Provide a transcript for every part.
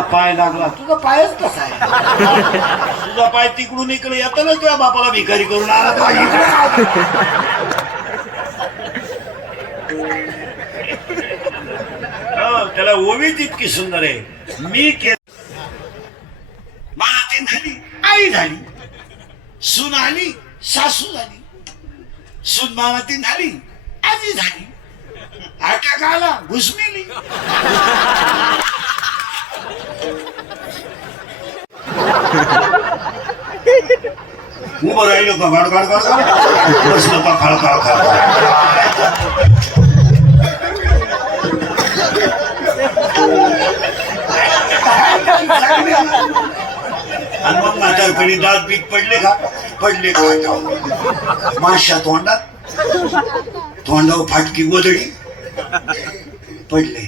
माझा पाय लागला. तुझा पायच कसा आहे? तुझा पाय तिकडून इकडे येताना तुझ्या बापाला भिकारी करून आला तो इकडे. त्याला ओवीच इतकी सुंदर आहे. मी मला ती झाली आई झाली, सून आली सासू झाली, सून मला ती झाली आजी झाली, अटॅक आला घुसमेली. उभं राहिलो का गाड गाड गाड बसलो का खळ खळ खळ. आणि मग म्हातारपणी दात बीत पडले का पडले का माशा तोंडात तोंडावर फाटकी गोदडी पडले.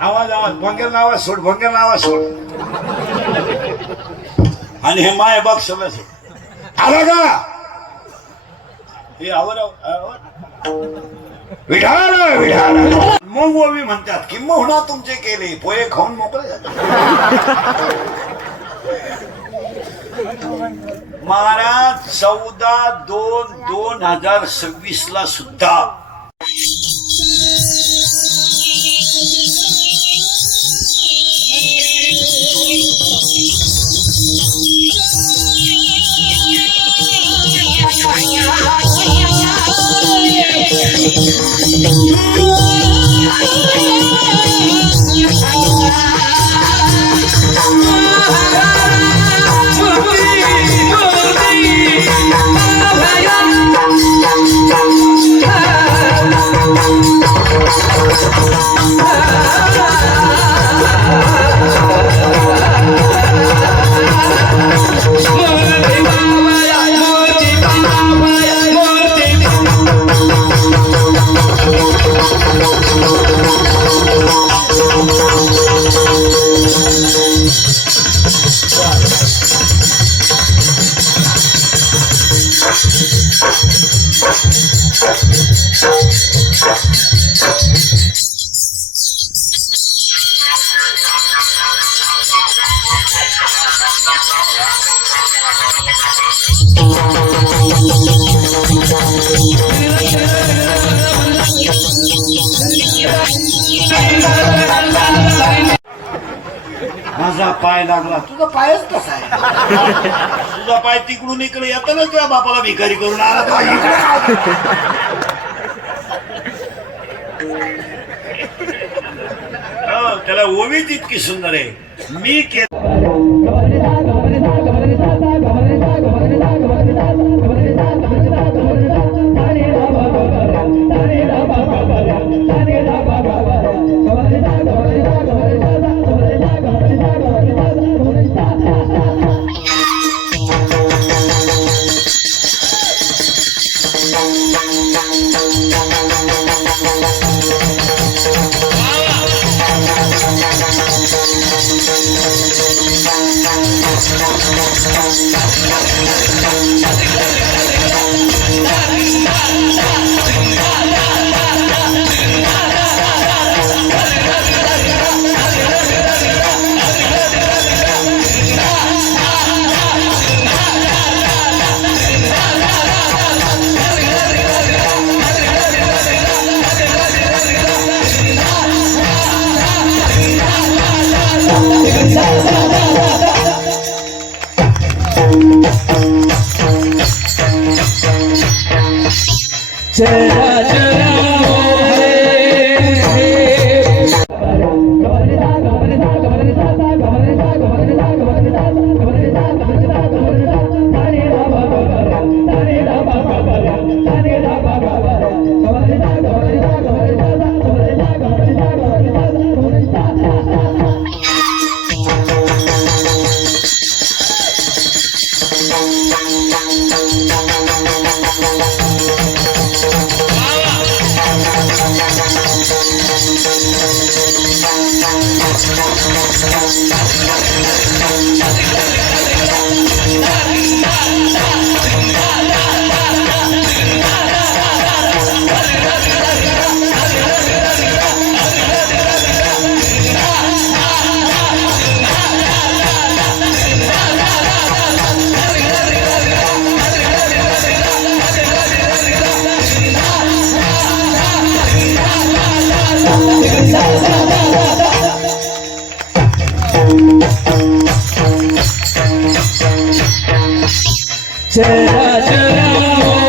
आवाज आवाज भंगेल आवाज सोड, भंगेल आवाज सोड. आणि हे माय बघ सगळं सोड. आला का हे आवर विढाल विढाल. मग ओवी म्हणतात की मोहना तुमचे केले पोहे खाऊन मोकळे जातात. महाराज 14/2/2026 ला सुद्धा माझा पाय लागला. तुझा पायच कसा आहे? तुझा पाय तिकडून इकडे येताना तुझ्या बापाला भिकारी करून आला तो इकडे. त्याला ओवीच इतकी सुंदर आहे. मी चरा चरा चला चला